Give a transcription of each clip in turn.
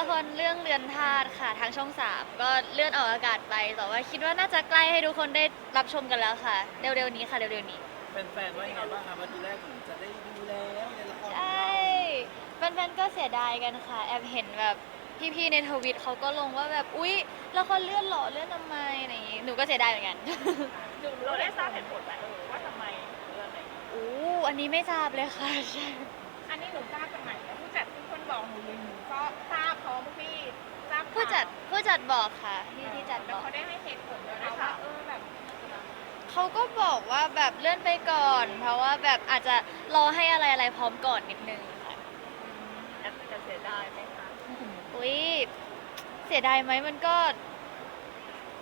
ละครเรื่องเรือนธาตุค่ะทางช่องสามก็เลื่อนออกอากาศไป แต่ว่าคิดว่าน่าจะใกล้ให้ทุกคนได้รับชมกันแล้วค่ะ เร็วๆนี้ค่ะเร็วๆนี้ แฟนๆว่ายังไงบ้างครับว่าทีแรกผมจะได้ดูแล้วในละครใช่แฟนๆก็เสียดายกันค่ะ แอบเห็นแบบพี่ๆในทวิตเขาก็ลงว่าแบบอุ๊ยละครเลื่อนเหรอเลื่อนทำไมอะไรอย่างงี้หนูก็เสียดายเหมือนกัน เราได้ทราบเหตุผลไหมเออว่าทำไมเรื่องอะไรอู้อันนี้ไม่ทราบเลยค่ะใช่อันนี้หนูทราบจากไหนนะผู้จัดทุกคน บอกหนูหรือหนูก็ทราบเพราะว่าพี่ทราบข่าวผู้จัดผู้จัดบอกค่ะที่ที่จัดบแล้วอก เขาได้ให้เหตุผลด้วยนะว่าเออแบบเขาก็บอกว่าแบบเลื่อนไปก่อน เพราะว่าแบบอาจจะรอให้อะไรอะไรพร้อมก่อนนิดนึงค่ะแอปจะเสียดายไหมคะอุ้ยเสียดายไหมมันก็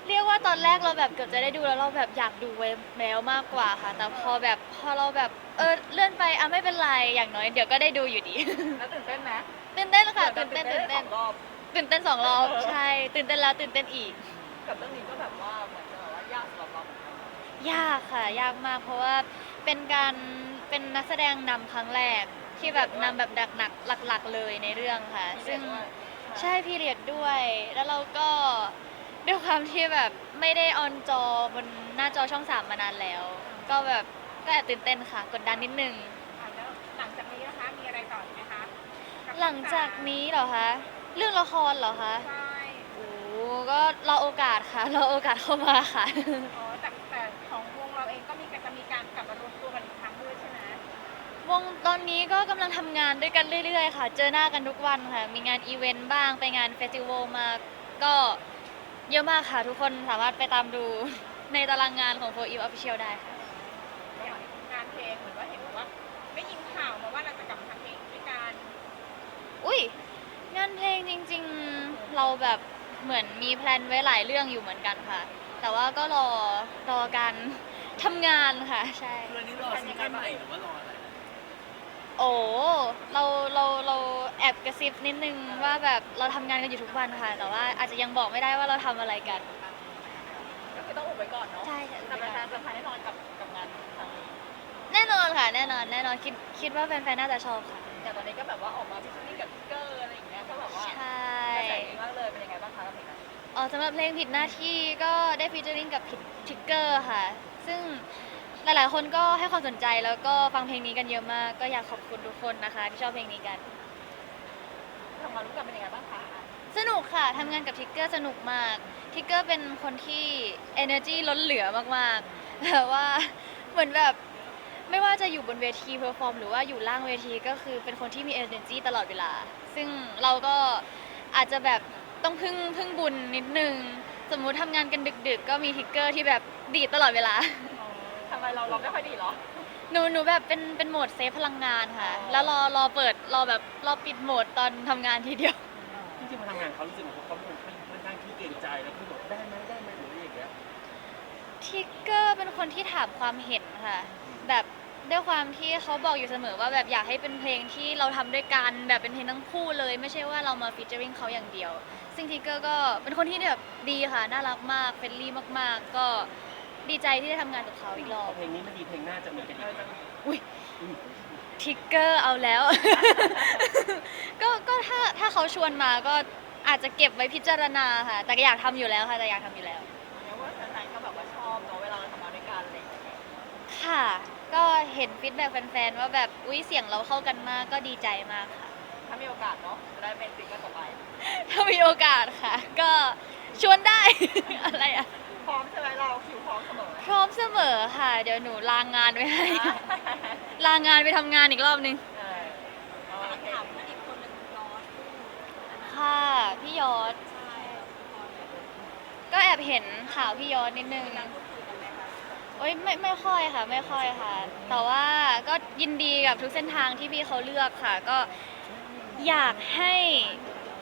เรียกว่าตอนแรกเราแบบเกือบจะได้ดูแล้วเราแบบอยากดูไว้แล้วมากกว่าค่ะ แต่พอแบบพ อเราแบบเออเลื่อนไปอะไม่เป็นไรอย่างน้อยเดี๋ยวก็ได้ดูอยู่ดี แล้วตื่นเต้นไหมตื่นเต้นค่ะตื่นเต้นตื่นเต้นสองรอบตื่นเต้นสองรอบใช่ตื่นเต้นแล้วตื่นเต้นอีก กับเรื่องนี้ก็แบบว่าเหมือนจะแบบว่ายากสำหรับเราเหมือนกันยากค่ะ ยากมากเพราะว่าเป็นการเป็นนักแสดงนำครั้งแรกที่แบบนำแบบดักหนักๆหลัก ๆ เลยในเรื่องค่ะ ซึ่ง ใช่พีเรียดด้วย แล้วเราก็ด้วยความที่แบบไม่ได้ออนจอบนหน้าจอช่องสามมานานแล้ว ก็แบบ ก็แอบตื่นเต้นค่ะ กดดันนิดนึง อะแล้วหลังจากนี้นะคะ มีอะไรต่ออีกไหมคะบหลังจากนี้เหรอคะ เรื่องละครเหรอคะใช่โอ้ก็รอโอกาสค่ะ รอโอกาสเข้ามาค่ะ อ๋อแต่แต่ของวงเราเองก็มีการจะมีการกลับมารวมตัวกันอีกครั้งด้วยใช่ไหมวงตอนนี้ก็กำลังทำงานด้วยกันเรื่อย ๆ ค่ะ เจอหน้ากันทุกวันค่ะ มีงานอีเวนต์บ้าง ไปงานเฟสติวัลมา ก็เยอะมากค่ะ ทุกคนสามารถไปตามดูในตารางงานของ4 e v Official ได้ค่ะ แบบเหมือนมีแพลนไว้หลายเรื่องอยู่เหมือนกันค่ะ แต่ว่าก็รอรอการทำงานค่ะ ใช่คืออันนี้รอซิงเกิลใหม่หรือว่ารออะไรโอ้เราเราเราแอบกระซิบนิดนึงว่าแบบเราทำงานกันอยู่ทุกวันค่ะ แต่ว่าอาจจะยังบอกไม่ได้ว่าเราทำอะไรกัน ก็คือต้องอุบไว้ก่อนเนาะใช่ค่ะ แต่แฟนๆจะพายแน่นอนกับกับงานครั้งนี้แน่นอนค่ะ แน่นอนแน่นอนคิดคิดว่าแฟนๆน่าจะชอบค่ะ แต่ตอนนี้ก็แบบว่าออกมาพิชชี่กับทิกเกอร์อะไรอย่างเงี้ย อ๋อสำหรับเพลงผิดหน้าที่ก็ได้ฟีเจอริงกับทิกเกอร์ค่ะ ซึ่งหลายๆ คนก็ให้ความสนใจแล้วก็ฟังเพลงนี้กันเยอะมาก ก็อยากขอบคุณทุกคนนะคะ ที่ชอบเพลงนี้กันทำงานร่วมกันเป็นยังไงบ้างคะสนุกค่ะทำงานกับทิกเกอร์สนุกมากทิกเกอร์เป็นคนที่ energy ล้นเหลือมากๆแบบว่าเหมือนแบบไม่ว่าจะอยู่บนเวทีเพอร์ฟอร์มหรือว่าอยู่ล่างเวทีก็คือเป็นคนที่มี energy ตลอดเวลา ซึ่งเราก็อาจจะแบบ ต้องพึ่งพึ่งบุญนิดนึง สมมุติทำงานกันดึก ๆ ก็มีทิกเกอร์ที่แบบดีดตลอดเวลา ทำไมเราเราไม่ค่อยดีเหรอ หนูหนูแบบเป็นเป็นโหมดเซฟพลังงานค่ะ อ๋อ แล้วรอรอเปิดรอแบบรอปิดโหมดตอนทำงานทีเดียว จริงๆมาทำงานเขารู้สึกว่าเขาเป็นคนค่อนข้างขี้เกรงใจแล้วคือบอกได้ไหมได้ไหมหรืออะไรอย่างเงี้ยทิกเกอร์เป็นคนที่ถามความเห็นค่ะ แบบ ด้วยความที่เขาบอกอยู่เสมอว่าแบบอยากให้เป็นเพลงที่เราทำด้วยกันแบบเป็นเพลงทั้งคู่เลย ไม่ใช่ว่าเรามาฟีเจอริงเขาอย่างเดียว ซึ่งทิกเกอร์ก็เป็นคนที่แบบดีค่ะ น่ารักมากเฟรนลี่มากๆ ก็ดีใจที่ได้ทำงานกับเขาอีกรอบเพลงนี้มันดีเพลงหน้าจะมีกันอีกไหมอุ้ยอืมทิกเกอร์เอาแล้ว ก็ก็ถ้าถ้าเขาชวนมาก็อาจจะเก็บไว้พิจารณาค่ะ แต่ก็อยากทำอยู่แล้วค่ะแต่อยากทำอยู่แล้ว เห็นฟีดแบ็กแฟนๆ ว่าแบบอุ้ยเสียงเราเข้ากันมากก็ดีใจมากค่ะ ถ้ามีโอกาสเนาะจะได้เป็นซิงเกิลต่อไป ถ้ามีโอกาสค่ะ ก็ชวนได้ อะไรอะพร้อมใช่ไหมเราคิวพร้อมเสมอพร้อมเสมอค่ะ เดี๋ยวหนูลางงานไว้ให้ ลางานไปทำงานอีกรอบนึง เออโอเคค่ะ พี่ยอดก็แอบเห็นข่าวพี่ยอดนิดนึง โอ้ยไม่ไม่ค่อยค่ะ ไม่ค่อยค่ะ แต่ว่าก็ยินดีกับทุกเส้นทางที่พี่เขาเลือกค่ะ ก็อยากให้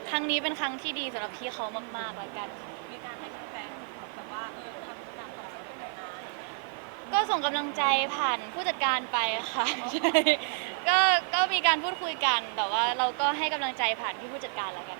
ครั้งนี้เป็นครั้งที่ดีสำหรับพี่เขามากๆแล้วกันค่ะมีการให้แฟนๆแบบว่าเออทำตามความสำเร็จนะก็ส่งกำลังใจผ่านผู้จัดการไปค่ะใช่ก็ก็มีการพูดคุยกันแต่ว่าเราก็ให้กำลังใจผ่านพี่ผู้จัดการแล้วกัน